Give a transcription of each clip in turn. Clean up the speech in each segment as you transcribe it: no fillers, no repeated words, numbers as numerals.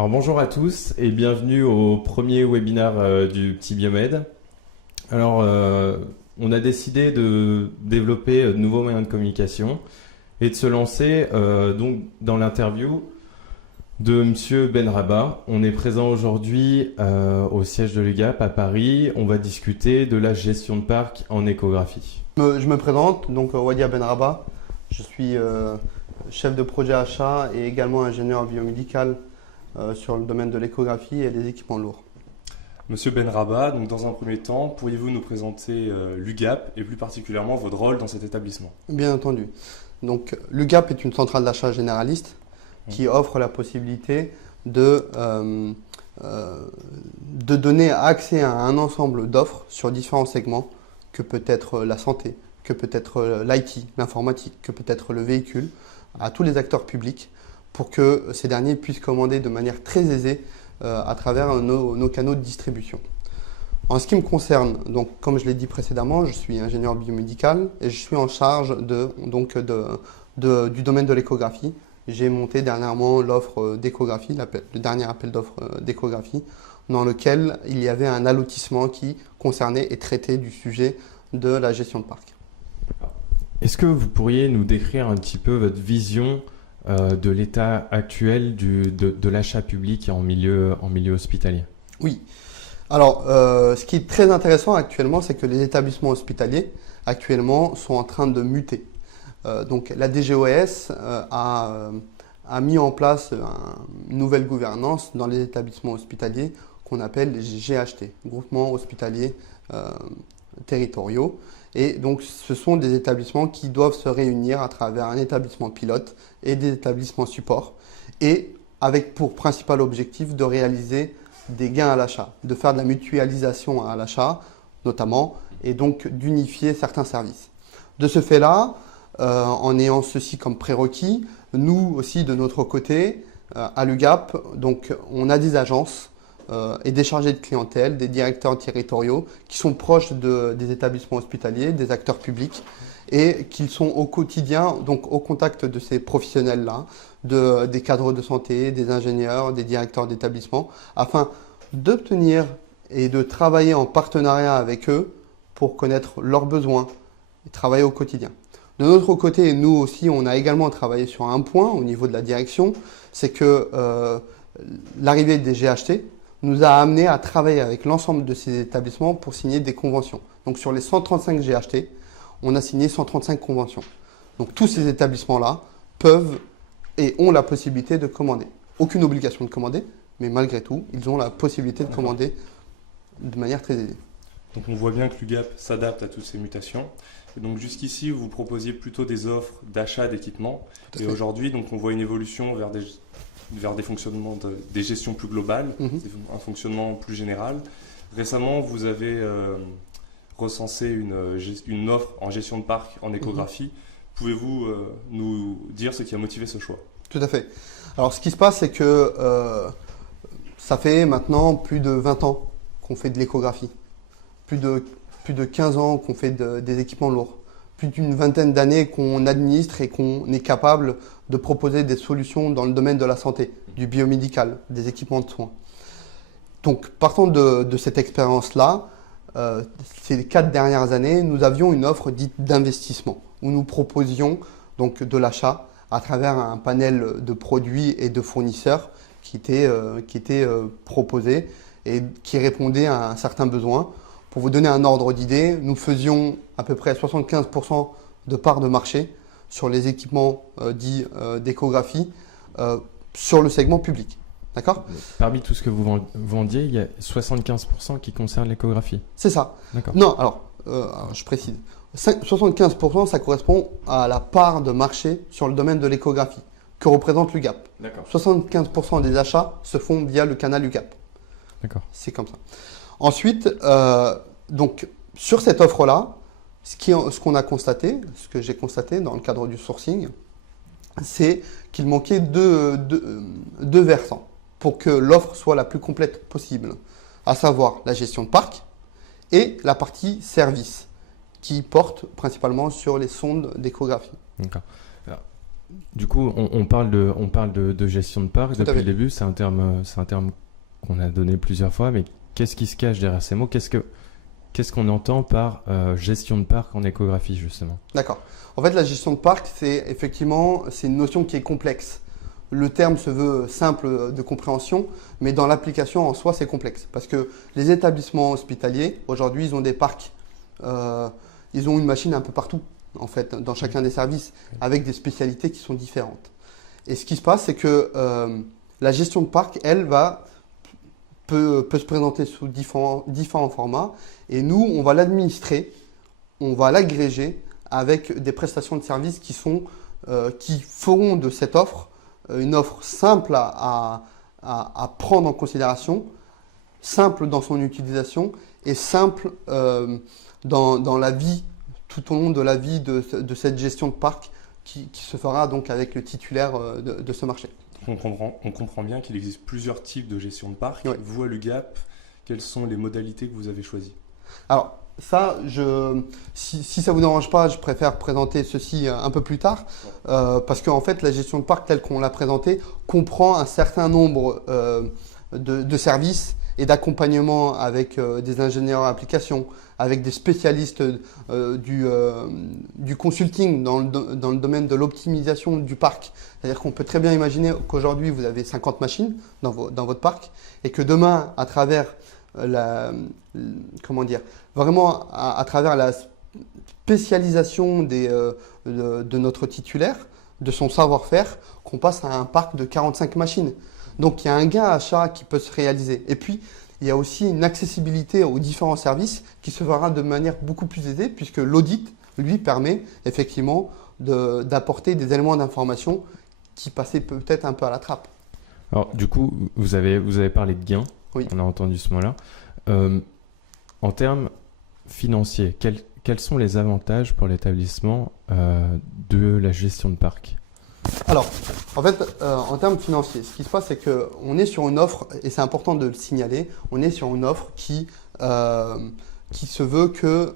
Alors bonjour à tous et bienvenue au premier webinaire du Petit Biomed. Alors on a décidé de développer de nouveaux moyens de communication et de se lancer donc dans l'interview de Monsieur Benrabah. On est présent aujourd'hui au siège de l'UGAP à Paris. On va discuter de la gestion de parc en échographie. Je me présente, donc Wadia Benrabah. Je suis chef de projet achat et également ingénieur biomédical sur le domaine de l'échographie et des équipements lourds. Monsieur Benrabah, donc dans un premier temps, pourriez-vous nous présenter l'UGAP et plus particulièrement votre rôle dans cet établissement? Bien entendu. Donc l'UGAP est une centrale d'achat généraliste qui offre la possibilité de donner accès à un ensemble d'offres sur différents segments que peut être la santé, que peut être l'IT, l'informatique, que peut être le véhicule, à tous les acteurs publics pour que ces derniers puissent commander de manière très aisée à travers nos canaux de distribution. En ce qui me concerne, donc, comme je l'ai dit précédemment, je suis ingénieur biomédical et je suis en charge du domaine de l'échographie. J'ai monté dernièrement l'offre d'échographie, le dernier appel d'offres d'échographie, dans lequel il y avait un allotissement qui concernait et traitait du sujet de la gestion de parc. Est-ce que vous pourriez nous décrire un petit peu votre vision de l'état actuel de l'achat public en milieu hospitalier? Oui. Alors, ce qui est très intéressant actuellement, c'est que les établissements hospitaliers actuellement sont en train de muter. Donc, la DGOS a mis en place une nouvelle gouvernance dans les établissements hospitaliers qu'on appelle les GHT, groupements hospitaliers territoriaux. Et donc, ce sont des établissements qui doivent se réunir à travers un établissement pilote et des établissements support, et avec pour principal objectif de réaliser des gains à l'achat, de faire de la mutualisation à l'achat notamment, et donc d'unifier certains services. De ce fait-là, en ayant ceci comme prérequis, nous aussi de notre côté, à l'UGAP, donc on a des agences et des chargés de clientèle, des directeurs territoriaux qui sont proches des établissements hospitaliers, des acteurs publics et qui sont au quotidien, donc au contact de ces professionnels-là, des cadres de santé, des ingénieurs, des directeurs d'établissement, afin d'obtenir et de travailler en partenariat avec eux pour connaître leurs besoins et travailler au quotidien. De notre côté, nous aussi, on a également travaillé sur un point au niveau de la direction, c'est que l'arrivée des GHT nous a amené à travailler avec l'ensemble de ces établissements pour signer des conventions. Donc sur les 135 GHT, on a signé 135 conventions. Donc tous ces établissements-là peuvent et ont la possibilité de commander. Aucune obligation de commander, mais malgré tout, ils ont la possibilité de commander de manière très aisée. Donc on voit bien que l'UGAP s'adapte à toutes ces mutations. Et donc jusqu'ici, vous proposiez plutôt des offres d'achat d'équipements. Et aujourd'hui, donc on voit une évolution vers des fonctionnements, des gestions plus globales, un fonctionnement plus général. Récemment, vous avez recensé une offre en gestion de parc en échographie. Pouvez-vous nous dire ce qui a motivé ce choix? Tout à fait. Alors ce qui se passe, c'est que ça fait maintenant plus de 20 ans qu'on fait de l'échographie. Plus de 15 ans qu'on fait des équipements lourds. Plus d'une vingtaine d'années qu'on administre et qu'on est capable de proposer des solutions dans le domaine de la santé, du biomédical, des équipements de soins. Donc, partant de cette expérience-là, ces 4 dernières années, nous avions une offre dite d'investissement, où nous proposions donc de l'achat à travers un panel de produits et de fournisseurs qui étaient proposés et qui répondaient à un certain besoin. Pour vous donner un ordre d'idée, nous faisions à peu près 75% de part de marché sur les équipements dits d'échographie sur le segment public. D'accord ? Parmi tout ce que vous vendiez, il y a 75% qui concerne l'échographie. C'est ça. D'accord. Non, alors, je précise. 75%, ça correspond à la part de marché sur le domaine de l'échographie que représente l'UGAP. D'accord. 75% des achats se font via le canal UGAP. D'accord. C'est comme ça. Ensuite, donc, sur cette offre-là, ce qu'on a constaté, ce que j'ai constaté dans le cadre du sourcing, c'est qu'il manquait deux versants pour que l'offre soit la plus complète possible, à savoir la gestion de parc et la partie service qui porte principalement sur les sondes d'échographie. D'accord. Alors, Du coup, on parle de gestion de parc Tout à depuis fait. le début. C'est un terme qu'on a donné plusieurs fois, mais qu'est-ce qui se cache derrière ces mots? Qu'est-ce qu'on entend par gestion de parc en écographie, justement? D'accord. En fait, la gestion de parc, c'est une notion qui est complexe. Le terme se veut simple de compréhension, mais dans l'application en soi, c'est complexe. Parce que les établissements hospitaliers, aujourd'hui, ils ont des parcs. Ils ont une machine un peu partout, en fait, dans chacun des services, avec des spécialités qui sont différentes. Et ce qui se passe, c'est que la gestion de parc, elle, peut se présenter sous différents formats. Et nous, on va l'administrer, on va l'agréger avec des prestations de services qui feront de cette offre une offre simple à prendre en considération, simple dans son utilisation et simple dans la vie, tout au long de la vie de cette gestion de parc qui se fera donc avec le titulaire de ce marché. On comprend bien qu'il existe plusieurs types de gestion de parc. Oui. Vous, à l'UGAP, quelles sont les modalités que vous avez choisies? Alors, ça, si ça ne vous dérange pas, je préfère présenter ceci un peu plus tard, parce qu'en fait, la gestion de parc telle qu'on l'a présentée comprend un certain nombre de services et d'accompagnement avec des ingénieurs à application, avec des spécialistes du consulting dans le domaine de l'optimisation du parc. C'est-à-dire qu'on peut très bien imaginer qu'aujourd'hui, vous avez 50 machines dans votre parc et que demain, à travers vraiment à travers la spécialisation de notre titulaire, de son savoir-faire, qu'on passe à un parc de 45 machines. Donc il y a un gain à achat qui peut se réaliser. Et puis il y a aussi une accessibilité aux différents services qui se fera de manière beaucoup plus aisée puisque l'audit, lui, permet effectivement d'apporter des éléments d'information qui passaient peut-être un peu à la trappe. Alors, du coup, vous avez parlé de gains. Oui. On a entendu ce mot-là. En termes financiers, quels sont les avantages pour l'établissement de la gestion de parc? Alors, en fait, en termes financiers, ce qui se passe, c'est qu'on est sur une offre, et c'est important de le signaler, on est sur une offre qui se veut que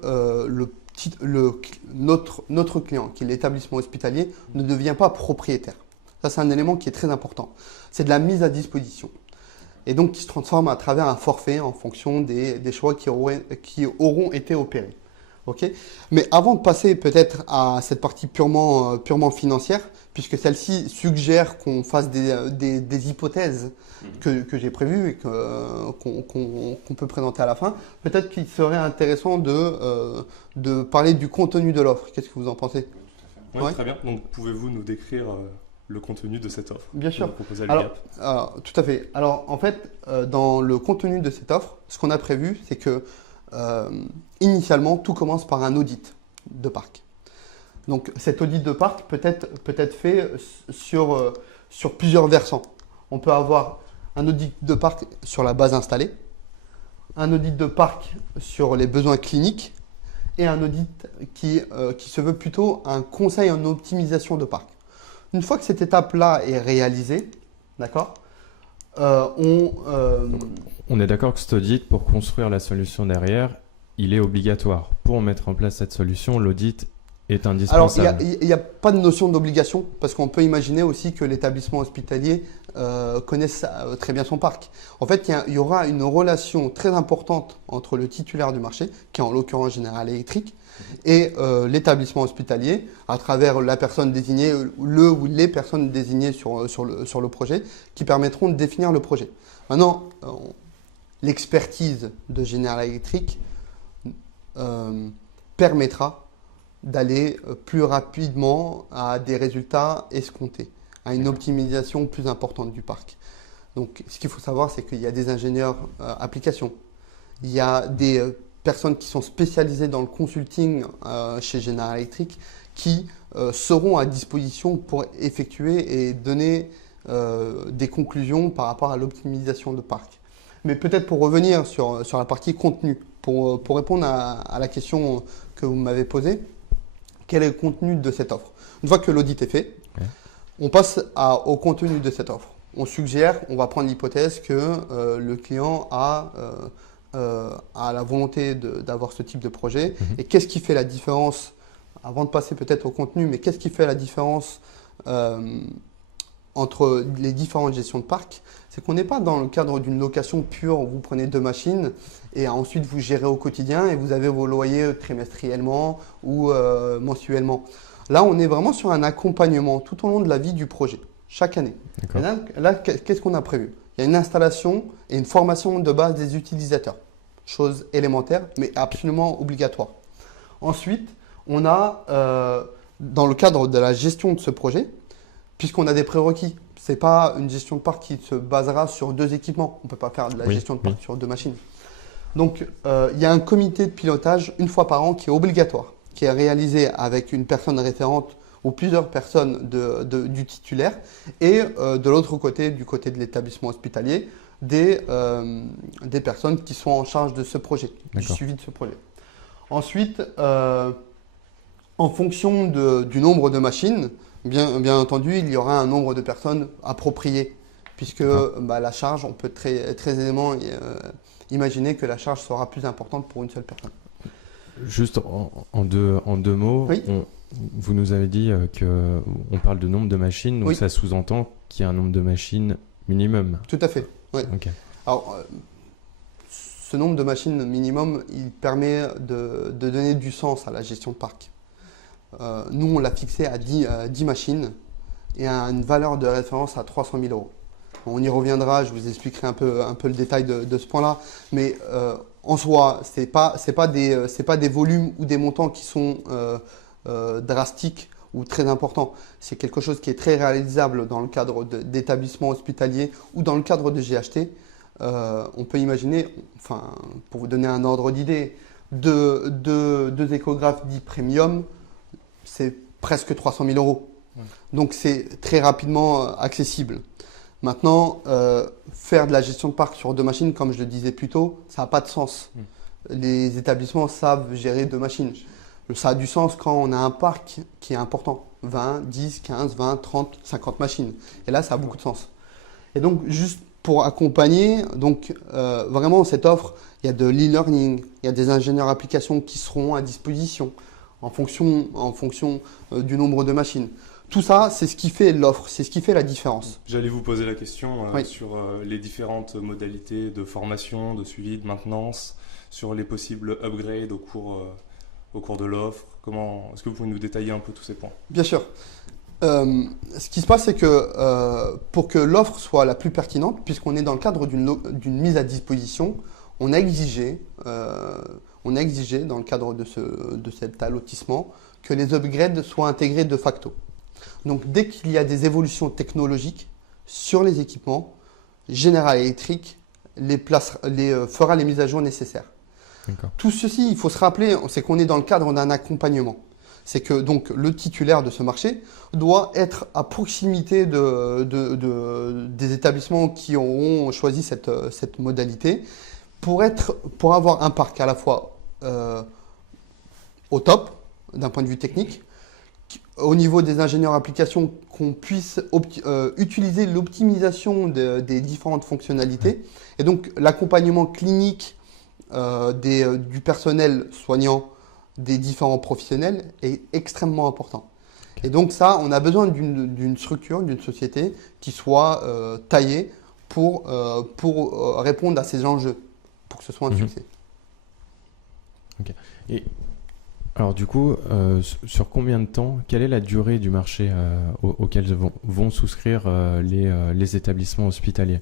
notre client, qui est l'établissement hospitalier, ne devient pas propriétaire. Ça, c'est un élément qui est très important. C'est de la mise à disposition. Et donc qui se transforme à travers un forfait en fonction des choix qui auront été opérés. Okay. Mais avant de passer peut-être à cette partie purement financière, puisque celle-ci suggère qu'on fasse des hypothèses que j'ai prévues et qu'on peut présenter à la fin, peut-être qu'il serait intéressant de parler du contenu de l'offre. Qu'est-ce que vous en pensez? Oui, Ouais. très bien. Donc, pouvez-vous nous décrire le contenu de cette offre Bien sûr. que vous proposez à l'UGAP? Tout à fait. Alors, en fait, dans le contenu de cette offre, ce qu'on a prévu, c'est que initialement, tout commence par un audit de parc. Donc, cet audit de parc peut être fait sur plusieurs versants. On peut avoir un audit de parc sur la base installée, un audit de parc sur les besoins cliniques et un audit qui se veut plutôt un conseil en optimisation de parc. Une fois que cette étape-là est réalisée, d'accord, On est d'accord que cet audit, pour construire la solution derrière, il est obligatoire. Pour mettre en place cette solution, l'audit est alors, indispensable. il n'y a pas de notion d'obligation parce qu'on peut imaginer aussi que l'établissement hospitalier connaisse très bien son parc. En fait, il y aura une relation très importante entre le titulaire du marché, qui est en l'occurrence General Electric, et l'établissement hospitalier à travers la personne désignée, le ou les personnes désignées sur le projet, qui permettront de définir le projet. Maintenant, l'expertise de General Electric permettra d'aller plus rapidement à des résultats escomptés, à une optimisation plus importante du parc. Donc, ce qu'il faut savoir, c'est qu'il y a des ingénieurs applications, il y a des personnes qui sont spécialisées dans le consulting chez General Electric qui seront à disposition pour effectuer et donner des conclusions par rapport à l'optimisation de parc. Mais peut-être pour revenir sur la partie contenu, pour répondre à la question que vous m'avez posée, quel est le contenu de cette offre? Une fois que l'audit est fait, on passe au contenu de cette offre. On suggère, on va prendre l'hypothèse que le client a la volonté d'avoir ce type de projet. Et qu'est-ce qui fait la différence, avant de passer peut-être au contenu, mais qu'est-ce qui fait la différence entre les différentes gestions de parc, c'est qu'on n'est pas dans le cadre d'une location pure où vous prenez 2 machines et ensuite vous gérez au quotidien et vous avez vos loyers trimestriellement ou mensuellement. Là, on est vraiment sur un accompagnement tout au long de la vie du projet, chaque année. Et là, qu'est-ce qu'on a prévu? Il y a une installation et une formation de base des utilisateurs. Chose élémentaire, mais absolument obligatoire. Ensuite, on a, dans le cadre de la gestion de ce projet, puisqu'on a des prérequis, ce n'est pas une gestion de parc qui se basera sur 2 équipements. On ne peut pas faire de la gestion de parc sur 2 machines. Donc, il y a un comité de pilotage une fois par an qui est obligatoire, qui est réalisé avec une personne référente ou plusieurs personnes du titulaire et de l'autre côté, du côté de l'établissement hospitalier, des personnes qui sont en charge de ce projet, du suivi de ce projet. Ensuite, en fonction du nombre de machines, bien entendu, il y aura un nombre de personnes approprié, puisque la charge, on peut très aisément imaginer que la charge sera plus importante pour une seule personne. Juste en deux mots, oui. Vous nous avez dit qu'on parle de nombre de machines, donc ça sous-entend qu'il y a un nombre de machines minimum. Tout à fait, oui. Okay. Alors, ce nombre de machines minimum, il permet de donner du sens à la gestion de parc. Nous, on l'a fixé à 10 machines et à une valeur de référence à 300 000 euros. On y reviendra, je vous expliquerai un peu le détail de ce point-là, mais en soi, ce n'est pas des volumes ou des montants qui sont drastiques ou très importants. C'est quelque chose qui est très réalisable dans le cadre d'établissements hospitaliers ou dans le cadre de GHT. On peut imaginer, pour vous donner un ordre d'idée, deux échographes dits premium, c'est presque 300 000 euros. Donc c'est très rapidement accessible. Maintenant, faire de la gestion de parc sur 2 machines, comme je le disais plus tôt, ça n'a pas de sens. Les établissements savent gérer 2 machines. Ça a du sens quand on a un parc qui est important. 20, 10, 15, 20, 30, 50 machines. Et là, ça a beaucoup de sens. Et donc, juste pour accompagner, vraiment cette offre, il y a de l'e-learning, il y a des ingénieurs applications qui seront à disposition en fonction du nombre de machines. Tout ça, c'est ce qui fait l'offre, c'est ce qui fait la différence. J'allais vous poser la question sur les différentes modalités de formation, de suivi, de maintenance, sur les possibles upgrades au cours de l'offre. Est-ce que vous pouvez nous détailler un peu tous ces points? Bien sûr. Ce qui se passe, c'est que pour que l'offre soit la plus pertinente, puisqu'on est dans le cadre d'une mise à disposition, on a exigé dans le cadre de cet allotissement que les upgrades soient intégrés de facto. Donc, dès qu'il y a des évolutions technologiques sur les équipements, General Electric fera les mises à jour nécessaires. Tout ceci, il faut se rappeler, c'est qu'on est dans le cadre d'un accompagnement. C'est que donc, le titulaire de ce marché doit être à proximité des établissements qui auront choisi cette modalité pour avoir un parc à la fois au top d'un point de vue technique, au niveau des ingénieurs applications, qu'on puisse utiliser l'optimisation des différentes fonctionnalités. Et donc, l'accompagnement clinique du personnel soignant des différents professionnels est extrêmement important. Et donc ça, on a besoin d'une structure, d'une société qui soit taillée pour répondre à ces enjeux, pour que ce soit un succès. Ok. Et alors du coup, sur combien de temps, quelle est la durée du marché auquel vont souscrire les établissements hospitaliers?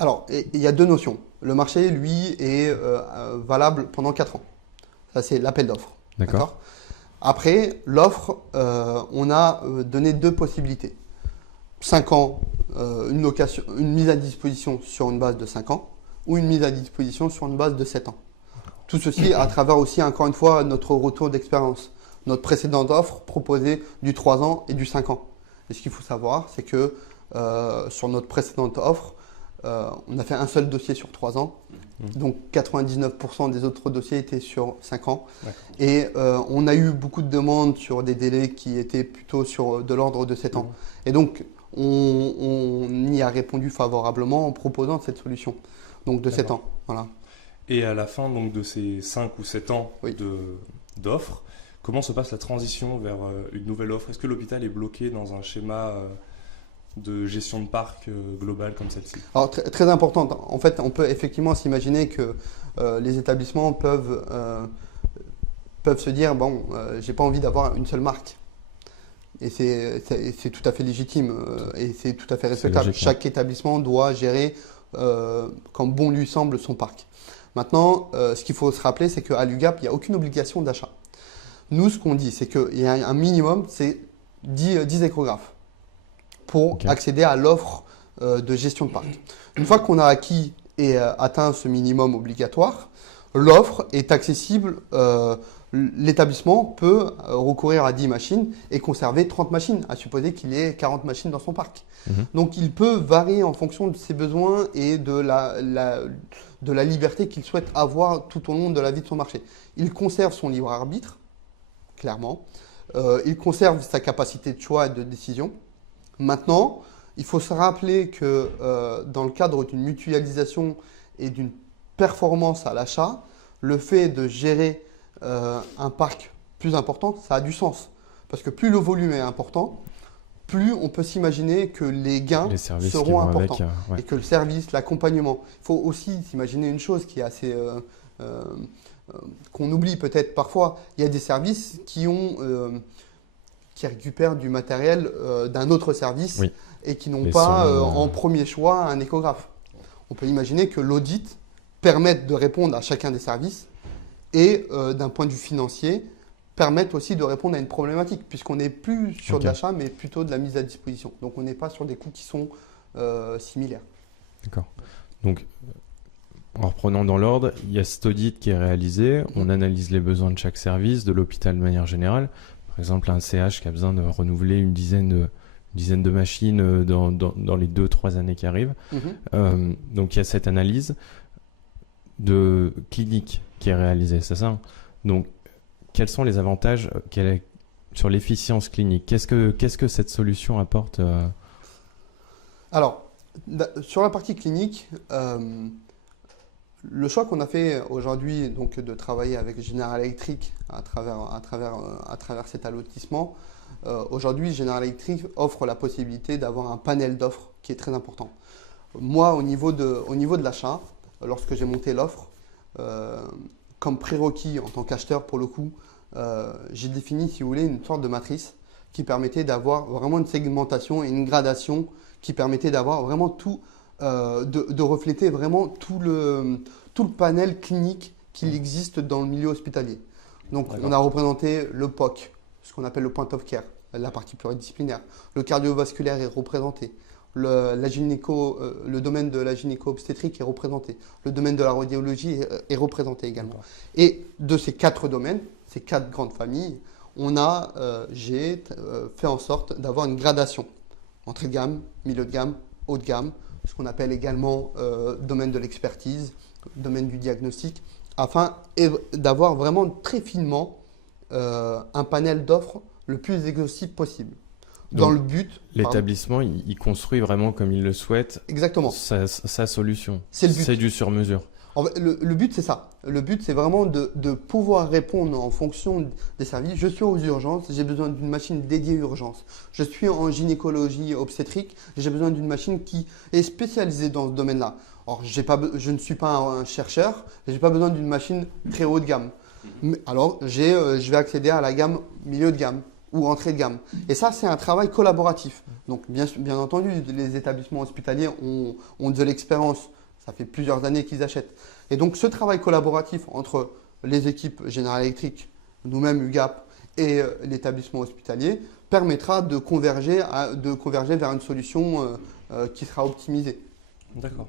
Alors, il y a 2 notions. Le marché, lui, est valable pendant 4 ans. Ça, c'est l'appel d'offres. D'accord. Après, l'offre, on a donné 2 possibilités. 5 ans, une mise à disposition sur une base de 5 ans ou une mise à disposition sur une base de 7 ans. Tout ceci à travers aussi, encore une fois, notre retour d'expérience. Notre précédente offre proposait du 3 ans et du 5 ans. Et ce qu'il faut savoir, c'est que sur notre précédente offre, on a fait un seul dossier sur 3 ans. Donc 99% des autres dossiers étaient sur 5 ans. Et on a eu beaucoup de demandes sur des délais qui étaient plutôt de l'ordre de 7 ans. Et donc, on y a répondu favorablement en proposant cette solution. Donc de 7 ans. Voilà. Et à la fin donc, de ces 5 ou 7 ans d'offres, comment se passe la transition vers une nouvelle offre? Est-ce que l'hôpital est bloqué dans un schéma de gestion de parc global comme celle-ci? Alors, très importante. En fait, on peut effectivement s'imaginer que les établissements peuvent se dire, bon, j'ai pas envie d'avoir une seule marque. Et c'est tout à fait légitime et c'est tout à fait respectable. Logique, Chaque établissement doit gérer comme bon lui semble son parc. Maintenant, ce qu'il faut se rappeler, c'est qu'à l'UGAP, il n'y a aucune obligation d'achat. Nous, ce qu'on dit, c'est qu'il y a un minimum, c'est 10 échographes pour accéder à l'offre de gestion de parc. Une fois qu'on a acquis et atteint ce minimum obligatoire, l'offre est accessible. L'établissement peut recourir à 10 machines et conserver 30 machines, à supposer qu'il ait 40 machines dans son parc. Donc, il peut varier en fonction de ses besoins et de la liberté qu'il souhaite avoir tout au long de la vie de son marché. Il conserve son libre arbitre, clairement. Il conserve sa capacité de choix et de décision. Maintenant, il faut se rappeler que dans le cadre d'une mutualisation et d'une performance à l'achat, le fait de gérer un parc plus important, ça a du sens. Parce que plus le volume est important, plus on peut s'imaginer que les gains seront importants. Et que le service, l'accompagnement. Il faut aussi s'imaginer une chose qui est assez qu'on oublie peut-être parfois. Il y a des services qui récupèrent du matériel d'un autre service et qui n'ont pas en premier choix un échographe. On peut imaginer que l'audit permette de répondre à chacun des services et d'un point de vue financier, permettent aussi de répondre à une problématique, puisqu'on n'est plus sur de l'achat, mais plutôt de la mise à disposition. Donc on n'est pas sur des coûts qui sont similaires. D'accord. Donc, en reprenant dans l'ordre, il y a cet audit qui est réalisé, on analyse les besoins de chaque service, de l'hôpital de manière générale. Par exemple, un CH qui a besoin de renouveler une dizaine de machines dans les 2-3 années qui arrivent. Donc il y a cette analyse de clinique qui est réalisée, c'est ça? Donc, quels sont les avantages sur l'efficience clinique? Qu'est-ce que cette solution apporte Alors, sur la partie clinique, le choix qu'on a fait aujourd'hui donc de travailler avec General Electric à travers cet allotissement, aujourd'hui General Electric offre la possibilité d'avoir un panel d'offres qui est très important. Moi, au niveau de l'achat, lorsque j'ai monté l'offre, comme prérequis en tant qu'acheteur pour le coup, j'ai défini, si vous voulez, une sorte de matrice qui permettait d'avoir vraiment une segmentation et une gradation qui permettait d'avoir vraiment tout, de refléter vraiment tout le panel clinique qu'il existe dans le milieu hospitalier. Donc, on a représenté le POC, ce qu'on appelle le point of care, la partie pluridisciplinaire. Le cardiovasculaire est représenté. Le domaine de la gynéco-obstétrique est représenté. Le domaine de la radiologie est représenté également. Et de ces 4 domaines, ces 4 grandes familles, j'ai fait en sorte d'avoir une gradation. Entrée de gamme, milieu de gamme, haut de gamme, ce qu'on appelle également domaine de l'expertise, domaine du diagnostic, afin d'avoir vraiment très finement un panel d'offres le plus exhaustif possible. Dans le but. L'établissement, il construit vraiment comme il le souhaite. Exactement. Sa solution. C'est le but. C'est du sur-mesure. En fait, le but, c'est ça. Le but, c'est vraiment de pouvoir répondre en fonction des services. Je suis aux urgences, j'ai besoin d'une machine dédiée urgence. Je suis en gynécologie obstétrique, j'ai besoin d'une machine qui est spécialisée dans ce domaine-là. Or, je ne suis pas un chercheur, je n'ai pas besoin d'une machine très haut de gamme. Alors, je vais accéder à la gamme milieu de gamme ou entrée de gamme. Et ça, c'est un travail collaboratif. Donc, bien entendu, les établissements hospitaliers ont de l'expérience. Ça fait plusieurs années qu'ils achètent. Et donc, ce travail collaboratif entre les équipes General Electric, nous-mêmes UGAP et l'établissement hospitalier permettra de converger vers une solution qui sera optimisée. D'accord.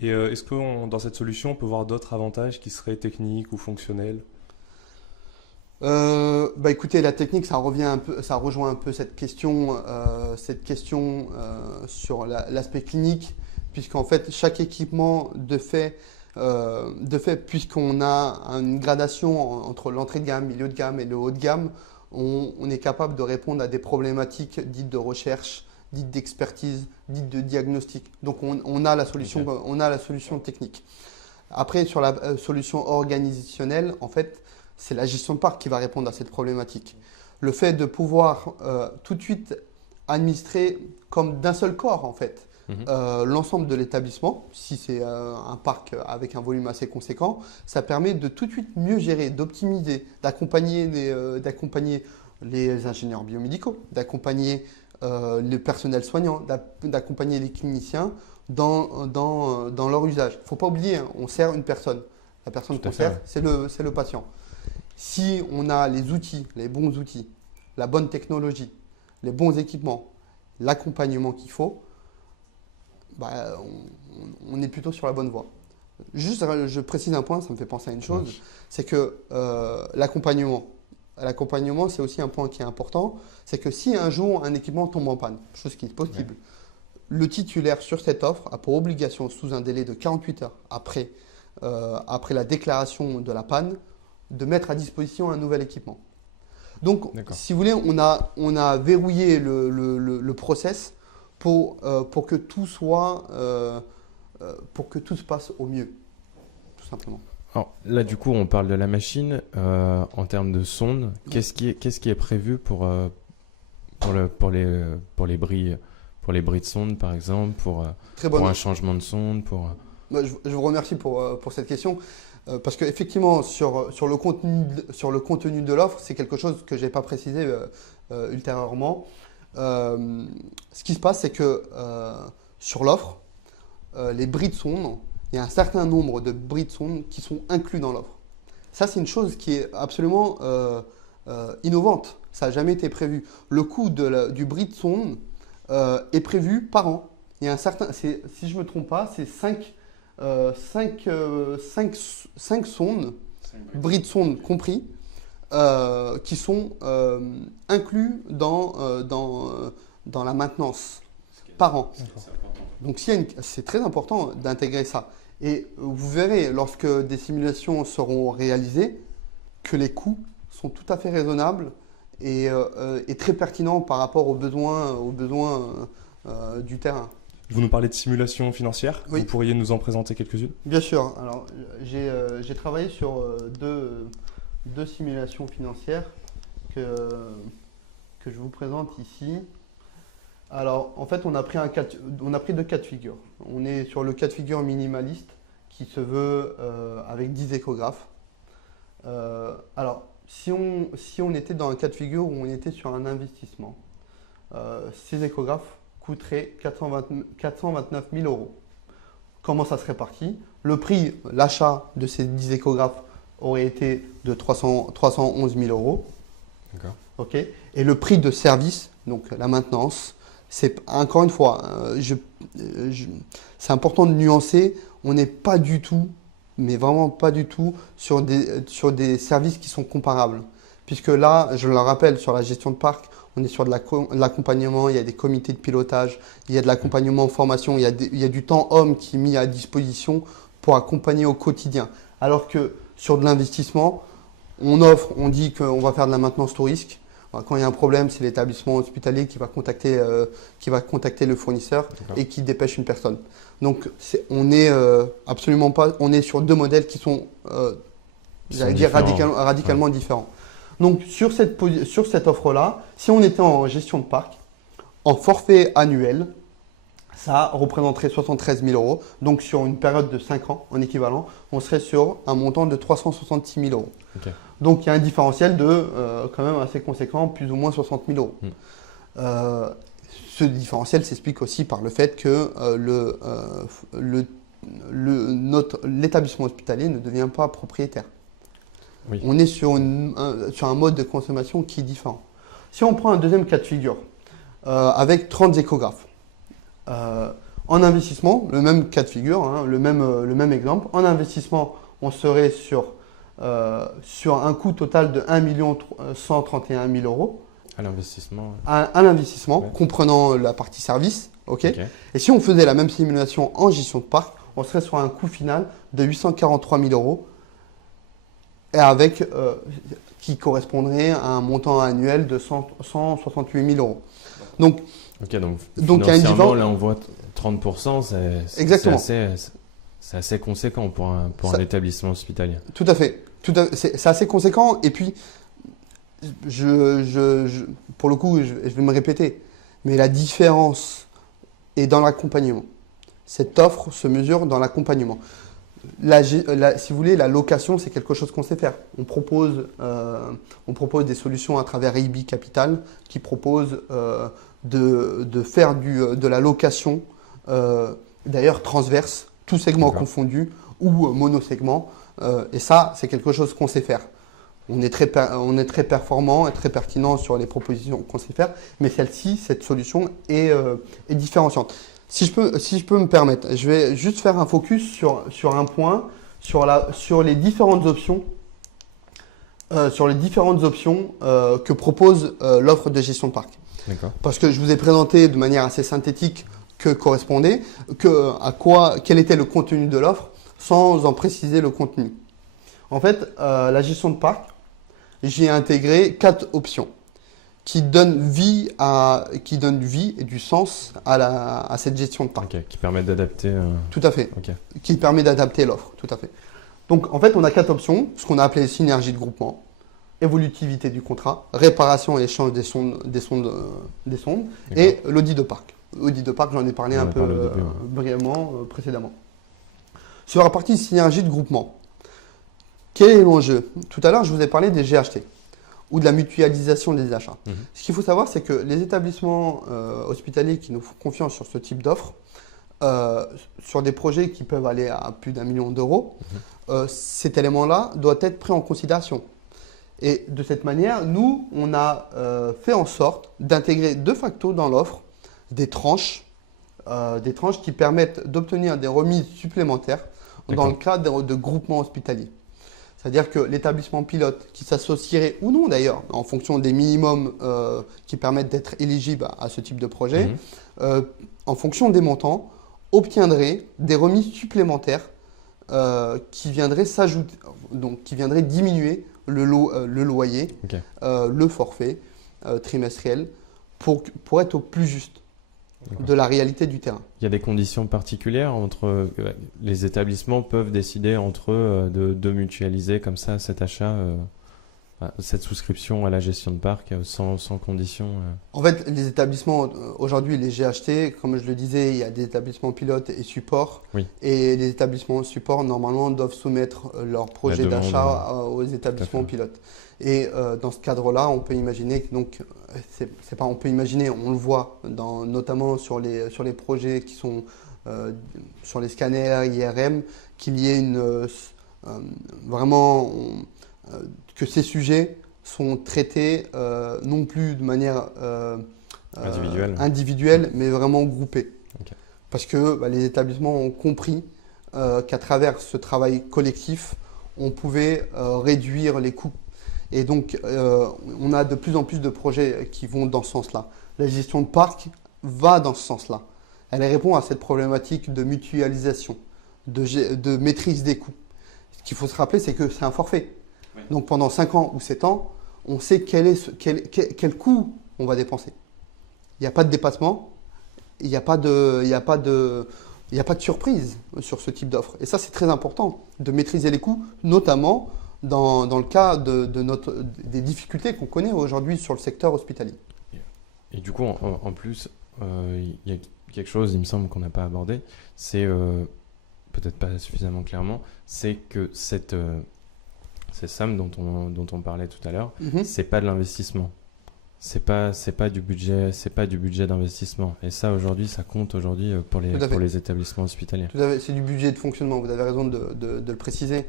Et est-ce que dans cette solution, on peut voir d'autres avantages qui seraient techniques ou fonctionnels? Écoutez, la technique, ça rejoint un peu cette question sur l'aspect clinique, puisqu'en fait, chaque équipement de fait, puisqu'on a une gradation entre l'entrée de gamme, milieu de gamme et le haut de gamme, on est capable de répondre à des problématiques dites de recherche, dites d'expertise, dites de diagnostic. Donc, on a la solution technique. Après, sur la solution organisationnelle, en fait, c'est la gestion de parc qui va répondre à cette problématique. Le fait de pouvoir tout de suite administrer comme d'un seul corps, en fait, l'ensemble de l'établissement, si c'est un parc avec un volume assez conséquent, ça permet de tout de suite mieux gérer, d'optimiser, d'accompagner les ingénieurs biomédicaux, d'accompagner le personnel soignant, d'accompagner les cliniciens dans leur usage. Il ne faut pas oublier, hein, on sert une personne. La personne qu'on sert, c'est le patient. Si on a les outils, les bons outils, la bonne technologie, les bons équipements, l'accompagnement qu'il faut, on est plutôt sur la bonne voie. Juste, je précise un point, ça me fait penser à une chose, c'est que l'accompagnement, c'est aussi un point qui est important, c'est que si un jour un équipement tombe en panne, chose qui est possible, le titulaire sur cette offre a pour obligation, sous un délai de 48 heures après la déclaration de la panne, de mettre à disposition un nouvel équipement. Donc, si vous voulez, on a verrouillé le process pour que tout soit, pour que tout se passe au mieux, tout simplement. Alors, là, du coup, on parle de la machine. En termes de sonde, qu'est-ce qui est prévu pour les bris de sonde, par exemple, pour un changement de sonde Je vous remercie pour cette question. Parce qu'effectivement, sur le contenu de l'offre, c'est quelque chose que je n'ai pas précisé ultérieurement. Ce qui se passe, c'est que sur l'offre, les bris de sonde, il y a un certain nombre de bris de sonde qui sont inclus dans l'offre. Ça, c'est une chose qui est absolument innovante. Ça n'a jamais été prévu. Le coût du bris de sonde est prévu par an. Il y a un certain, si je ne me trompe pas, c'est 5 sondes, bris de sonde compris, qui sont inclus dans la maintenance par an. Donc c'est très important d'intégrer ça. Et vous verrez, lorsque des simulations seront réalisées, que les coûts sont tout à fait raisonnables et très pertinents par rapport aux besoins du terrain. Vous nous parlez de simulations financières. Oui. Vous pourriez nous en présenter quelques-unes? Bien sûr. Alors, j'ai travaillé sur deux simulations financières que je vous présente ici. Alors, en fait, on a pris deux cas de figure. On est sur le cas de figure minimaliste qui se veut avec 10 échographes. Alors, si on était dans un cas de figure où on était sur un investissement, ces échographes coûterait 429 000 €. Comment ça se répartit? Le prix, l'achat de ces 10 échographes aurait été de 311 000 €. D'accord. Okay. Et le prix de service, donc la maintenance, c'est encore une fois, c'est important de nuancer, on n'est pas du tout, mais vraiment pas du tout, sur des services qui sont comparables. Puisque là, je le rappelle, sur la gestion de parc, on est sur de l'accompagnement, il y a des comités de pilotage, il y a de l'accompagnement en formation, il y a du temps homme qui est mis à disposition pour accompagner au quotidien. Alors que sur de l'investissement, on dit qu'on va faire de la maintenance tout risque. Quand il y a un problème, c'est l'établissement hospitalier qui va contacter le fournisseur et qui dépêche une personne. Donc, on est absolument pas, on est sur deux modèles qui sont, radicalement différents. Donc, sur cette offre-là, si on était en gestion de parc, en forfait annuel, ça représenterait 73 000 €. Donc, sur une période de 5 ans, en équivalent, on serait sur un montant de 366 000 €. Okay. Donc, il y a un différentiel de quand même assez conséquent, plus ou moins 60 000 €. Ce différentiel s'explique aussi par le fait que l'établissement hospitalier ne devient pas propriétaire. Oui. On est sur un mode de consommation qui est différent. Si on prend un deuxième cas de figure, avec 30 échographes, en investissement, le même cas de figure, hein, le même exemple, en investissement, on serait sur un coût total de 1 131 000 € à l'investissement. À l'investissement, ouais. Comprenant la partie service. Okay. Et si on faisait la même simulation en gestion de parc, on serait sur un coût final de 843 000 € et avec, qui correspondrait à un montant annuel de 168 000 €. Donc, financièrement, là on voit 30%, c'est assez conséquent pour un établissement hospitalier. Tout à fait. C'est assez conséquent. Et puis, pour le coup, je vais me répéter, mais la différence est dans l'accompagnement. Cette offre se mesure dans l'accompagnement. Si vous voulez, la location, c'est quelque chose qu'on sait faire. On propose des solutions à travers EIB Capital qui propose de faire de la location, d'ailleurs transverse, tous segments confondus ou monosegments. Et ça, c'est quelque chose qu'on sait faire. On est très performant et très pertinent sur les propositions qu'on sait faire, mais cette solution est différenciante. Si je peux me permettre, je vais juste faire un focus sur un point, sur les différentes options, que propose l'offre de gestion de parc. D'accord. Parce que je vous ai présenté de manière assez synthétique quel était le contenu de l'offre, sans en préciser le contenu. En fait, la gestion de parc, j'ai intégré 4 options qui donnent vie et du sens à cette gestion de parc. Ok, qui permettent d'adapter. Tout à fait. Ok. Qui permet d'adapter l'offre. Tout à fait. Donc, en fait, on a 4 options, ce qu'on a appelé synergie de groupement, évolutivité du contrat, réparation et échange des sondes et l'audit de parc. L'audit de parc, j'en ai parlé un peu brièvement précédemment. Sur la partie synergie de groupement, quel est l'enjeu? Tout à l'heure, je vous ai parlé des GHT ou de la mutualisation des achats. Ce qu'il faut savoir, c'est que les établissements hospitaliers qui nous font confiance sur ce type d'offre, sur des projets qui peuvent aller à plus d'1 million d'euros, cet élément-là doit être pris en considération. Et de cette manière, nous, on a fait en sorte d'intégrer de facto dans l'offre des tranches qui permettent d'obtenir des remises supplémentaires dans le cadre de groupements hospitaliers. C'est-à-dire que l'établissement pilote qui s'associerait ou non d'ailleurs, en fonction des minimums qui permettent d'être éligible à ce type de projet, en fonction des montants, obtiendrait des remises supplémentaires qui viendraient s'ajouter, donc qui viendraient diminuer le loyer, le forfait trimestriel pour être au plus juste de la réalité du terrain. Il y a des conditions particulières entre les établissements peuvent décider entre eux de mutualiser comme ça cet achat, cette souscription à la gestion de parc sans condition. En fait, les établissements aujourd'hui, les GHT, comme je le disais, il y a des établissements pilotes et supports. Oui. Et les établissements supports normalement doivent soumettre leur projet d'achat aux établissements pilotes. Et dans ce cadre-là, on peut imaginer que donc on peut imaginer, on le voit notamment sur les projets qui sont sur les scanners IRM, qu'il y ait que ces sujets sont traités non plus de manière individuelle, mais vraiment groupée. Parce que les établissements ont compris qu'à travers ce travail collectif, on pouvait réduire les coûts. Et donc, on a de plus en plus de projets qui vont dans ce sens-là. La gestion de parc va dans ce sens-là. Elle répond à cette problématique de mutualisation, de maîtrise des coûts. Ce qu'il faut se rappeler, c'est que c'est un forfait. Oui. Donc, pendant 5 ans ou 7 ans, on sait quel coût on va dépenser. Il n'y a pas de dépassement, il n'y a pas de surprise sur ce type d'offre. Et ça, c'est très important, de maîtriser les coûts, notamment dans le cas des difficultés qu'on connaît aujourd'hui sur le secteur hospitalier. Et du coup, en plus, il y a quelque chose, il me semble, qu'on n'a pas abordé, c'est, peut-être pas suffisamment clairement, c'est que ces sommes dont on parlait tout à l'heure, c'est pas de l'investissement. C'est pas du budget d'investissement. Et ça, aujourd'hui, ça compte pour les établissements hospitaliers. Tout à fait, c'est du budget de fonctionnement, vous avez raison de le préciser.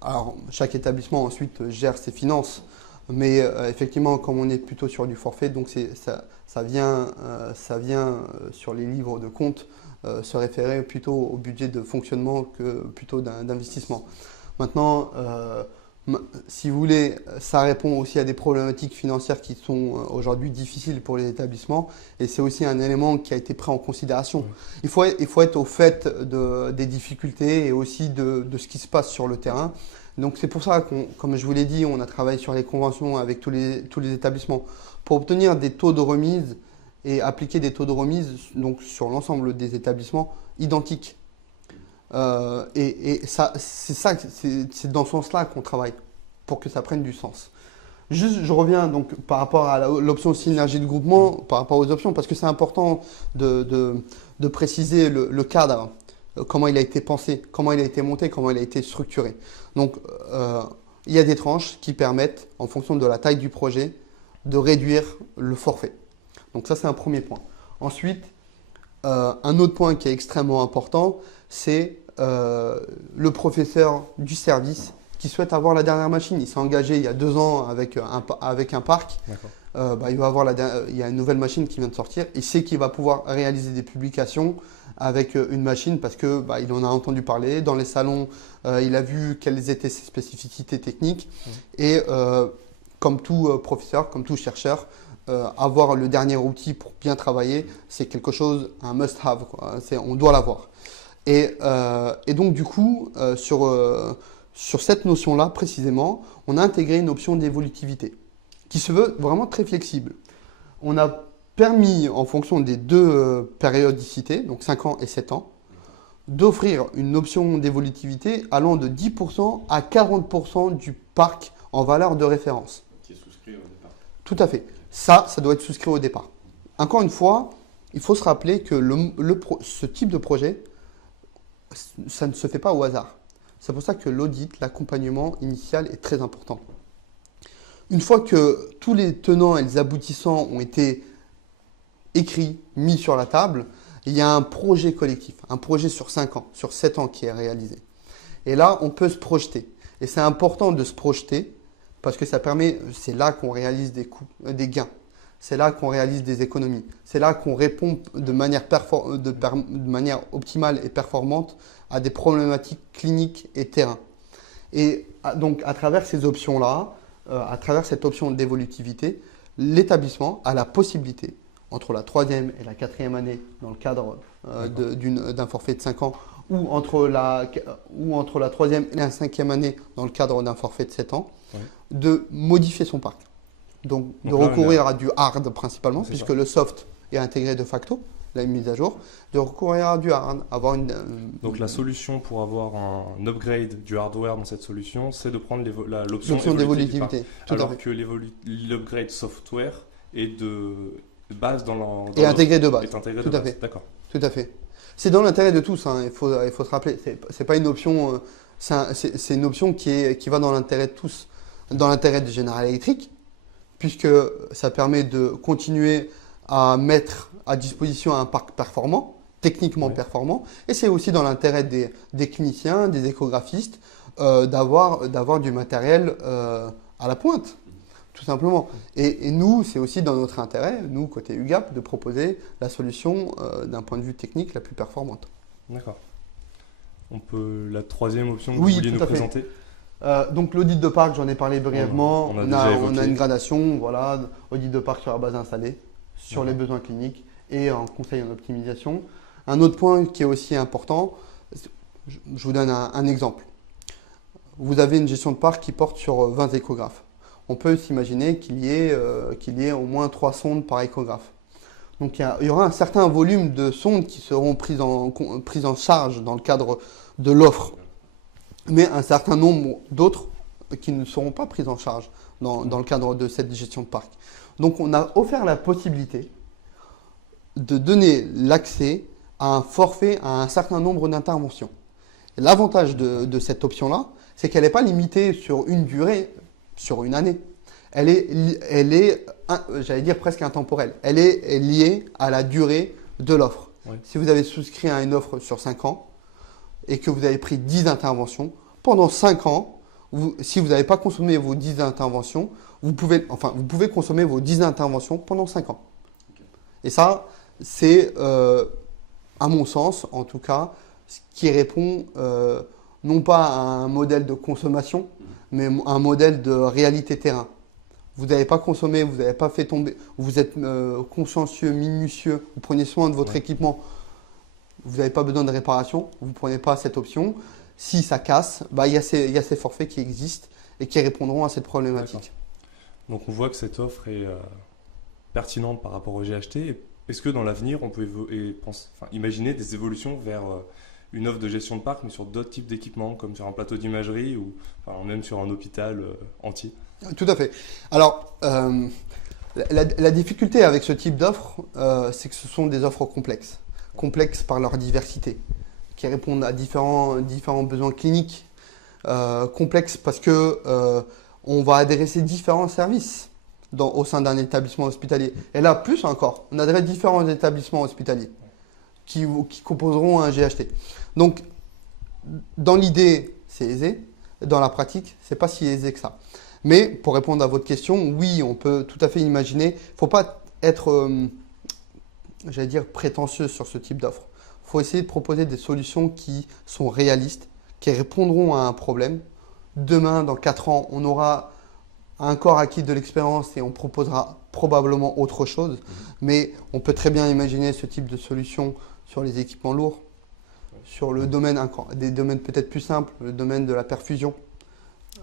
Alors, chaque établissement ensuite gère ses finances, mais effectivement, comme on est plutôt sur du forfait, donc ça vient sur les livres de compte se référer plutôt au budget de fonctionnement que plutôt d'investissement. Maintenant, si vous voulez, ça répond aussi à des problématiques financières qui sont aujourd'hui difficiles pour les établissements, et c'est aussi un élément qui a été pris en considération. Il faut être au fait des difficultés et aussi de ce qui se passe sur le terrain. Donc c'est pour ça comme je vous l'ai dit, on a travaillé sur les conventions avec tous les établissements pour obtenir des taux de remise et appliquer des taux de remise donc sur l'ensemble des établissements identiques. Et c'est dans ce sens-là qu'on travaille, pour que ça prenne du sens. Juste, je reviens donc par rapport à l'option synergie de groupement, par rapport aux options, parce que c'est important de préciser le cadre, comment il a été pensé, comment il a été monté, comment il a été structuré. Donc, il y a des tranches qui permettent, en fonction de la taille du projet, de réduire le forfait. Donc ça, c'est un premier point. Ensuite, un autre point qui est extrêmement important, c'est le professeur du service qui souhaite avoir la dernière machine. Il s'est engagé il y a 2 ans avec un parc. Il y a une nouvelle machine qui vient de sortir. Il sait qu'il va pouvoir réaliser des publications avec une machine parce que il en a entendu parler. Dans les salons, il a vu quelles étaient ses spécificités techniques. Et comme tout professeur, comme tout chercheur, avoir le dernier outil pour bien travailler, c'est quelque chose, un must-have. On doit l'avoir. Et donc, du coup, sur cette notion-là, précisément, on a intégré une option d'évolutivité qui se veut vraiment très flexible. On a permis, en fonction des 2 périodicités, donc 5 ans et 7 ans, d'offrir une option d'évolutivité allant de 10% à 40% du parc en valeur de référence. Qui est souscrit au départ. Tout à fait. Ça doit être souscrit au départ. Encore une fois, il faut se rappeler que ce type de projet, ça ne se fait pas au hasard. C'est pour ça que l'audit, l'accompagnement initial est très important. Une fois que tous les tenants et les aboutissants ont été écrits, mis sur la table, il y a un projet collectif, un projet sur 5 ans, sur 7 ans qui est réalisé. Et là, on peut se projeter. Et c'est important de se projeter parce que ça permet, c'est là qu'on réalise des gains. C'est là qu'on réalise des économies. C'est là qu'on répond de manière optimale et performante à des problématiques cliniques et terrain. Et donc, à travers ces options-là, à travers cette option d'évolutivité, l'établissement a la possibilité, entre la 3e et la 4e année, dans le cadre d'un forfait de 5 ans, ou entre la 3e et la 5e année, dans le cadre d'un forfait de 7 ans, de modifier son parc. Donc de recourir à du hard principalement, puisque le soft est intégré de facto, la mise à jour, de recourir à du hard, avoir Donc la solution pour avoir un upgrade du hardware dans cette solution, c'est de prendre l'option d'évolutivité. Alors que l'upgrade software est de base est intégré de base. Tout à fait. D'accord. Tout à fait. C'est dans l'intérêt de tous, il faut se rappeler. C'est pas une option, c'est une option qui va dans l'intérêt de tous, dans l'intérêt de General Electric, puisque ça permet de continuer à mettre à disposition un parc performant, techniquement performant, et c'est aussi dans l'intérêt des cliniciens, des échographistes, d'avoir du matériel à la pointe, tout simplement. Et nous, c'est aussi dans notre intérêt, nous, côté UGAP, de proposer la solution d'un point de vue technique la plus performante. D'accord. La 3e option que vous vouliez nous présenter. Donc l'audit de parc, j'en ai parlé brièvement. On a une gradation, voilà, audit de parc sur la base installée, sur les besoins cliniques et en conseil en optimisation. Un autre point qui est aussi important, je vous donne un exemple. Vous avez une gestion de parc qui porte sur 20 échographes. On peut s'imaginer qu'il y ait au moins 3 sondes par échographe. Donc il y aura un certain volume de sondes qui seront prises en charge dans le cadre de l'offre, mais un certain nombre d'autres qui ne seront pas prises en charge dans le cadre de cette gestion de parc. Donc on a offert la possibilité de donner l'accès à un forfait à un certain nombre d'interventions. L'avantage de cette option-là, c'est qu'elle n'est pas limitée sur une durée, sur une année. Elle est j'allais dire presque intemporelle. Elle est liée à la durée de l'offre. Oui. Si vous avez souscrit à une offre sur 5 ans et que vous avez pris 10 interventions, pendant 5 ans, si vous n'avez pas consommé vos 10 interventions, vous pouvez consommer vos 10 interventions pendant 5 ans. Okay. Et ça, c'est, à mon sens, en tout cas, ce qui répond non pas à un modèle de consommation, mais à un modèle de réalité terrain. Vous n'avez pas consommé, vous n'avez pas fait tomber, vous êtes consciencieux, minutieux, vous prenez soin de votre équipement, vous n'avez pas besoin de réparation, vous ne prenez pas cette option. Si ça casse, il y a ces forfaits qui existent et qui répondront à cette problématique. Donc on voit que cette offre est pertinente par rapport au GHT. Est-ce que dans l'avenir, on peut imaginer des évolutions vers une offre de gestion de parc, mais sur d'autres types d'équipements, comme sur un plateau d'imagerie ou même sur un hôpital entier. Tout à fait. Alors, la difficulté avec ce type d'offre, c'est que ce sont des offres complexes. Complexes par leur diversité, qui répondent à différents besoins cliniques. Complexes parce que on va adresser différents services au sein d'un établissement hospitalier. Et là, plus encore, on adresse différents établissements hospitaliers qui composeront un GHT. Donc, dans l'idée, c'est aisé. Dans la pratique, c'est pas si aisé que ça. Mais pour répondre à votre question, oui, on peut tout à fait imaginer. Il ne faut pas être, j'allais dire, prétentieux sur ce type d'offre. Il faut essayer de proposer des solutions qui sont réalistes, qui répondront à un problème. Demain, dans 4 ans, on aura encore acquis de l'expérience et on proposera probablement autre chose. Mais on peut très bien imaginer ce type de solution sur les équipements lourds, sur le domaine, des domaines peut-être plus simples, le domaine de la perfusion.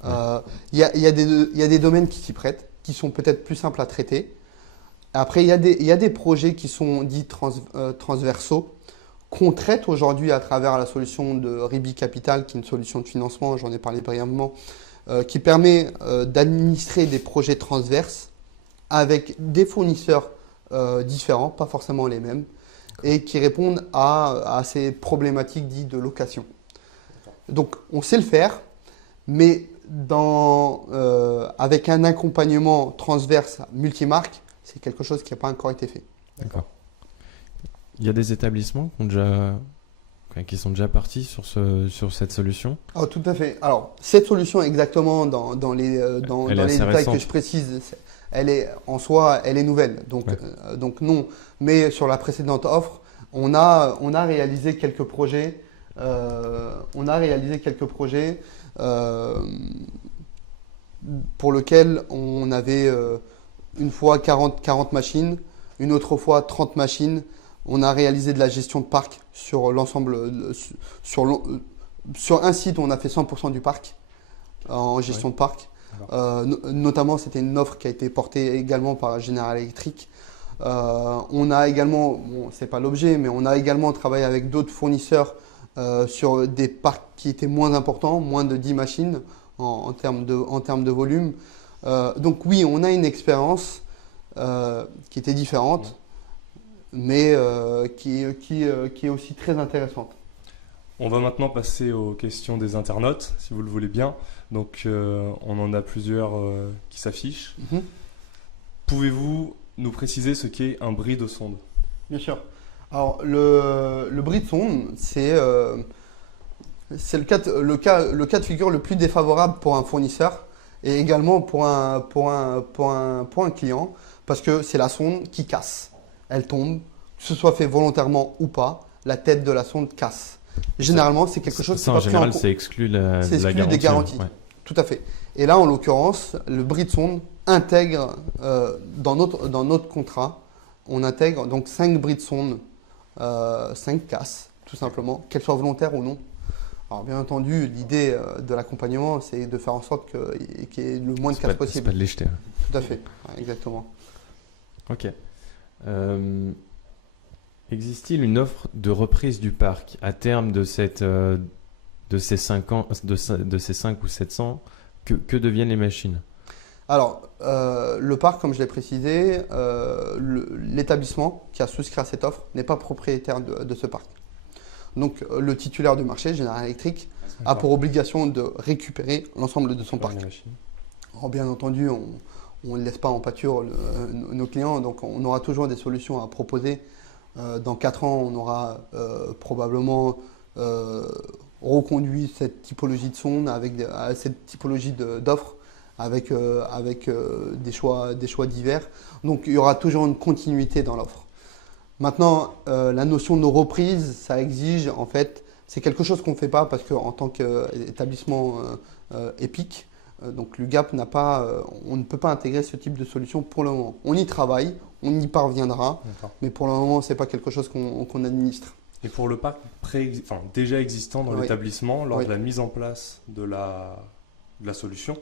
Il y a des domaines qui s'y prêtent, qui sont peut-être plus simples à traiter. Après, il y a des projets qui sont dits transversaux, qu'on traite aujourd'hui à travers la solution de Ribi Capital, qui est une solution de financement, j'en ai parlé brièvement, qui permet d'administrer des projets transverses avec des fournisseurs différents, pas forcément les mêmes, et qui répondent à ces problématiques dites de location. Donc, on sait le faire, mais avec un accompagnement transverse multimarque, c'est quelque chose qui n'a pas encore été fait. D'accord. Il y a des établissements qui sont déjà partis sur cette solution? Oh, tout à fait. Alors, cette solution exactement dans les détails que je précise, elle est en soi, elle est nouvelle. Donc non. Mais sur la précédente offre, on a réalisé quelques projets. Pour lesquels on avait une fois 40 machines, une autre fois 30 machines. On a réalisé de la gestion de parc sur l'ensemble. Sur un site, on a fait 100% du parc en gestion de parc. Notamment, c'était une offre qui a été portée également par General Electric. On a également, c'est pas l'objet, mais on a également travaillé avec d'autres fournisseurs sur des parcs qui étaient moins importants, moins de 10 machines en termes de volume. Donc oui, on a une expérience qui était différente, mais qui est aussi très intéressante. On va maintenant passer aux questions des internautes, si vous le voulez bien. Donc on en a plusieurs qui s'affichent. Pouvez-vous nous préciser ce qu'est un bris de sonde? Bien sûr. Alors le bris de sonde, c'est le cas de figure le plus défavorable pour un fournisseur et également pour un client, parce que c'est la sonde qui casse. Elle tombe, que ce soit fait volontairement ou pas, la tête de la sonde casse. Généralement, c'est quelque chose qui en général, c'est exclu des garanties. Ouais. Tout à fait. Et là, en l'occurrence, le bris de sonde intègre dans notre contrat, on intègre donc 5 bris de sonde, 5 casses, tout simplement, qu'elles soient volontaires ou non. Alors bien entendu, l'idée de l'accompagnement, c'est de faire en sorte qu'il y ait le moins de casses possible. C'est pas de les jeter. Tout à fait, ouais, exactement. Ok. Existe-t-il une offre de reprise du parc à terme de ces 5 ans, de ces 5 ou 7 ans, que deviennent les machines? Alors, le parc, comme je l'ai précisé, l'établissement qui a souscrit à cette offre n'est pas propriétaire de ce parc. Donc, le titulaire du marché, General Electric, a pour obligation de récupérer l'ensemble de son parc. Alors, bien entendu, on ne laisse pas en pâture nos clients, donc on aura toujours des solutions à proposer. Dans 4 ans, on aura probablement reconduit cette typologie de sonde avec cette typologie d'offres avec des choix divers. Donc il y aura toujours une continuité dans l'offre. Maintenant, la notion de reprise, ça exige en fait, c'est quelque chose qu'on ne fait pas parce qu'en tant qu'établissement EPIC, donc l'UGAP on ne peut pas intégrer ce type de solution pour le moment. On y travaille, on y parviendra, mais pour le moment, ce n'est pas quelque chose qu'on administre. Et pour le parc déjà existant dans l'établissement, lors de la mise en place de la solution,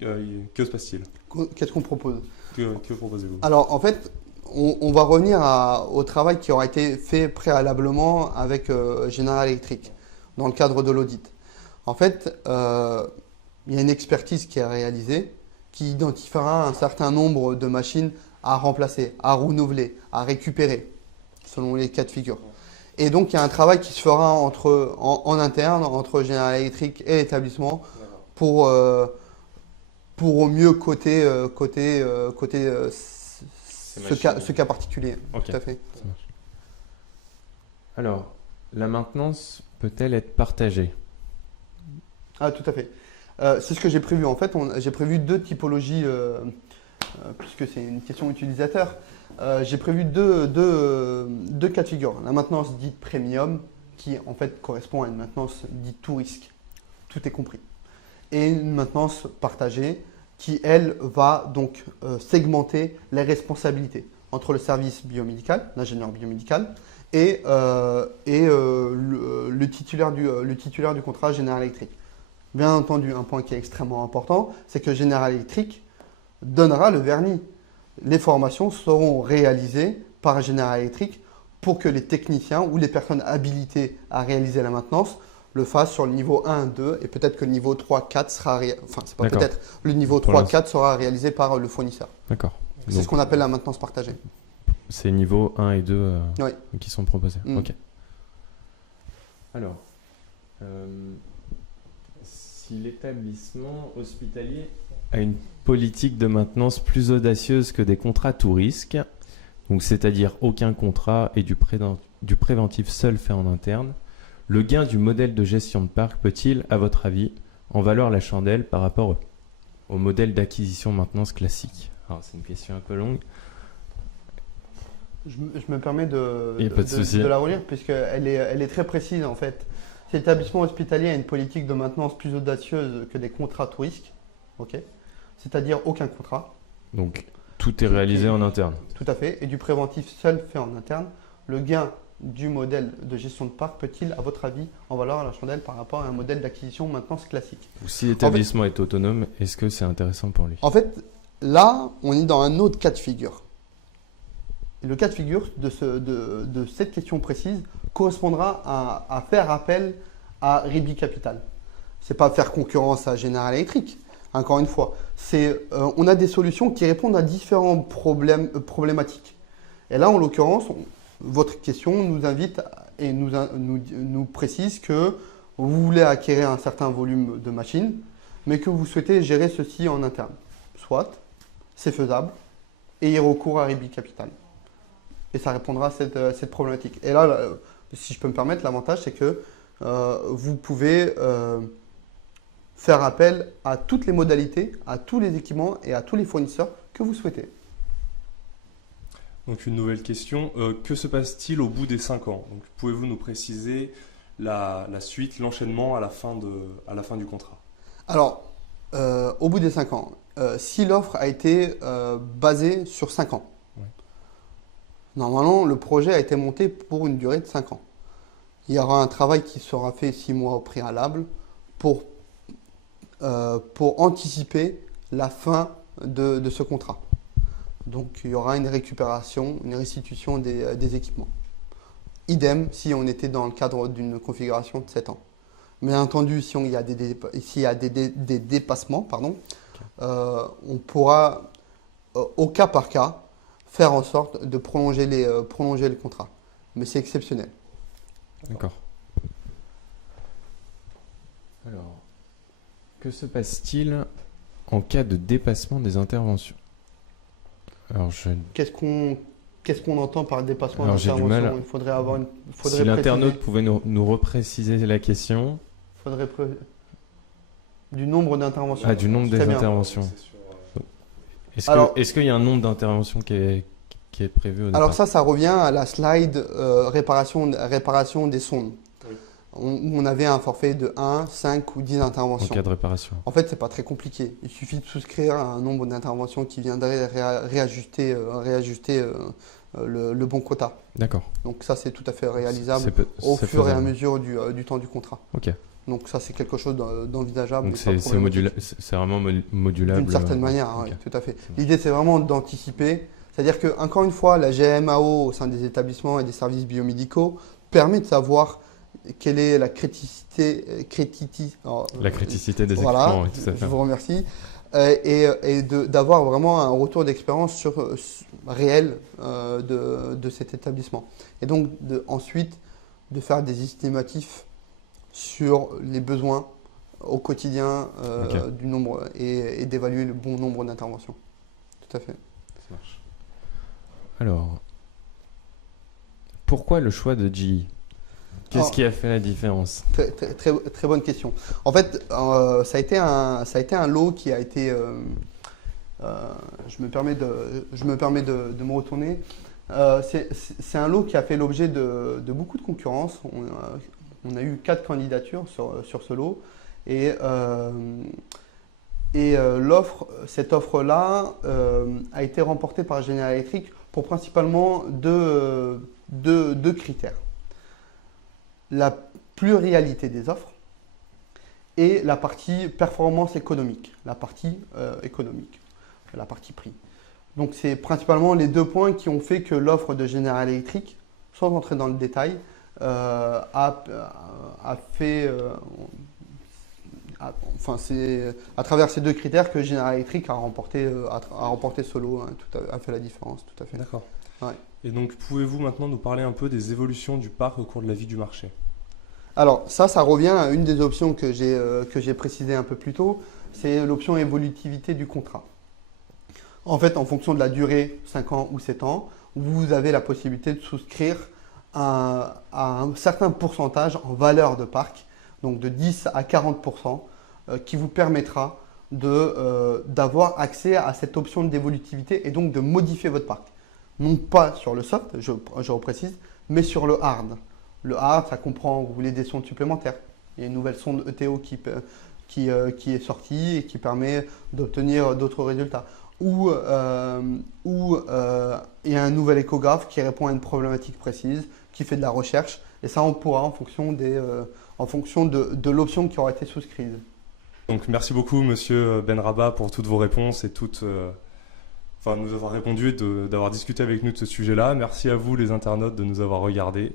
que se passe-t-il? Qu'est-ce qu'on propose? Que proposez-vous? Alors, en fait, on va revenir au travail qui aura été fait préalablement avec General Electric dans le cadre de l'audit. En fait, il y a une expertise qui est réalisée qui identifiera un certain nombre de machines à remplacer, à renouveler, à récupérer, selon les cas de figure. Et donc, il y a un travail qui se fera en interne entre General Electric et l'établissement pour au mieux coter ce cas particulier. Ok. Tout à fait. Ça marche. Alors, la maintenance peut-elle être partagée? Ah, tout à fait. C'est ce que j'ai prévu. En fait, j'ai prévu deux typologies, puisque c'est une question utilisateur. J'ai prévu deux cas de figure. La maintenance dite premium, qui en fait correspond à une maintenance dite tout risque. Tout est compris. Et une maintenance partagée, qui elle va donc segmenter les responsabilités entre le service biomédical, l'ingénieur biomédical, et le titulaire du contrat General Electric. Bien entendu, un point qui est extrêmement important, c'est que General Electric donnera le vernis. Les formations seront réalisées par General Electric pour que les techniciens ou les personnes habilitées à réaliser la maintenance le fassent sur le niveau 1, 2 et peut-être que le niveau 3, 4 sera le niveau 3, 4 sera réalisé par le fournisseur. D'accord. C'est ce qu'on appelle la maintenance partagée. C'est niveau 1 et 2 Oui. qui sont proposés. Mm. Ok. Alors, si l'établissement hospitalier a une politique de maintenance plus audacieuse que des contrats tout risque, donc c'est-à-dire aucun contrat et du préventif seul fait en interne, le gain du modèle de gestion de parc peut-il, à votre avis, en valoir la chandelle par rapport au modèle d'acquisition-maintenance classique? Alors c'est une question un peu longue. Je me permets de la relire puisqu'elle est très précise en fait. Si l'établissement hospitalier a une politique de maintenance plus audacieuse que des contrats tout risque, okay, c'est-à-dire aucun contrat. Donc tout est réalisé en interne. Tout à fait. Et du préventif seul fait en interne. Le gain du modèle de gestion de parc peut-il, à votre avis, en valoir à la chandelle par rapport à un modèle d'acquisition maintenance classique? Ou si l'établissement est autonome, est-ce que c'est intéressant pour lui? En fait, là, on est dans un autre cas de figure. Et le cas de figure de cette question précise correspondra à faire appel à Ribi Capital. Ce n'est pas faire concurrence à General Electric, encore une fois. On a des solutions qui répondent à différents problématiques. Et là, en l'occurrence, votre question nous invite et nous précise que vous voulez acquérir un certain volume de machines, mais que vous souhaitez gérer ceci en interne. Soit, c'est faisable, et y recours à Ribi Capital. Et ça répondra à cette problématique. Et là, si je peux me permettre, l'avantage, c'est que vous pouvez faire appel à toutes les modalités, à tous les équipements et à tous les fournisseurs que vous souhaitez. Donc une nouvelle question, que se passe-t-il au bout des 5 ans? Donc, pouvez-vous nous préciser la suite, l'enchaînement à la fin du contrat? Alors, au bout des 5 ans, si l'offre a été basée sur 5 ans, oui. Normalement, le projet a été monté pour une durée de 5 ans. Il y aura un travail qui sera fait 6 mois au préalable pour anticiper la fin de ce contrat. Donc, il y aura une récupération, une restitution des équipements. Idem si on était dans le cadre d'une configuration de 7 ans. Bien entendu, s'il y a des dépassements, on pourra, au cas par cas, faire en sorte de prolonger le contrat. Mais c'est exceptionnel. D'accord. Alors, que se passe-t-il en cas de dépassement des interventions? Alors, Qu'est-ce qu'on entend par dépassement Alors, j'ai du mal. d'intervention? Il faudrait avoir une. Si l'internaute pouvait nous repréciser la question. Du nombre d'interventions. Ah, du nombre des interventions. Est-ce qu'il y a un nombre d'interventions qui est prévu au départ? Alors ça revient à la slide réparation des sondes. Oui. On avait un forfait de 1, 5 ou 10 interventions. En cas de réparation. En fait, ce n'est pas très compliqué. Il suffit de souscrire à un nombre d'interventions qui viendrait réajuster le bon quota. D'accord. Donc ça, c'est tout à fait réalisable au c'est fur et à faisable. mesure du temps du contrat. Ok. Donc ça, c'est quelque chose d'envisageable. Donc c'est vraiment modulable. D'une certaine manière, ok. oui, tout à fait. L'idée, c'est vraiment d'anticiper C'est-à-dire que, encore une fois, la GMAO au sein des établissements et des services biomédicaux permet de savoir quelle est la criticité, La criticité des voilà, équipements, oui, tout à fait. je vous remercie, et d'avoir vraiment un retour d'expérience réel de cet établissement. Et donc, ensuite, de faire des estimatifs sur les besoins au quotidien du nombre et d'évaluer le bon nombre d'interventions. Tout à fait. Ça marche. Alors, pourquoi le choix de GE? Qu'est-ce qui a fait la différence? Très bonne question. En fait, ça a été un lot qui a été... je me permets de me retourner. C'est un lot qui a fait l'objet de beaucoup de concurrence. On a eu 4 candidatures sur ce lot. Et cette offre-là a été remportée par General Electric pour principalement deux critères. La pluralité des offres et la partie performance économique, la partie prix. Donc c'est principalement les 2 points qui ont fait que l'offre de General Electric, sans entrer dans le détail, c'est à travers ces 2 critères que General Electric a remporté ce lot, hein, a fait la différence, tout à fait. D'accord. Ouais. Et donc, pouvez-vous maintenant nous parler un peu des évolutions du parc au cours de la vie du marché? Alors ça revient à une des options que j'ai précisées un peu plus tôt, c'est l'option évolutivité du contrat. En fait, en fonction de la durée, 5 ans ou 7 ans, vous avez la possibilité de souscrire à un certain pourcentage en valeur de parc, donc de 10 à 40%, qui vous permettra d'avoir accès à cette option d'évolutivité et donc de modifier votre parc. Non pas sur le soft, je reprécise, mais sur le hard. Le hard, ça comprend, vous voulez des sondes supplémentaires. Il y a une nouvelle sonde ETO qui est sortie et qui permet d'obtenir d'autres résultats. Ou il y a un nouvel échographe qui répond à une problématique précise, qui fait de la recherche. Et ça, on pourra en fonction de l'option qui aura été souscrite. Donc, merci beaucoup, Monsieur Benrabah, pour toutes vos réponses et nous avoir répondu et d'avoir discuté avec nous de ce sujet-là. Merci à vous, les internautes, de nous avoir regardés.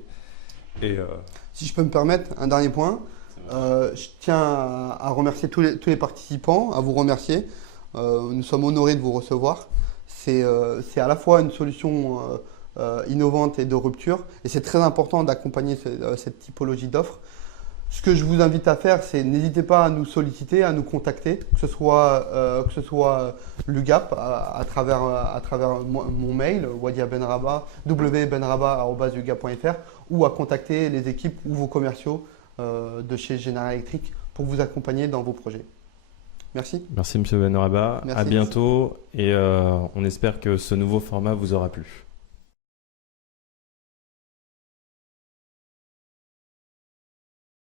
Si je peux me permettre, un dernier point. Je tiens à remercier tous les participants, à vous remercier. Nous sommes honorés de vous recevoir. C'est à la fois une solution innovante et de rupture, et c'est très important d'accompagner cette typologie d'offres. Ce que je vous invite à faire, c'est n'hésitez pas à nous solliciter, à nous contacter, que ce soit l'UGAP à travers mon mail, wbenrabah@ugap.fr, ou à contacter les équipes ou vos commerciaux de chez General Electric pour vous accompagner dans vos projets. Merci. Merci, Monsieur Benrabah. À bientôt et on espère que ce nouveau format vous aura plu.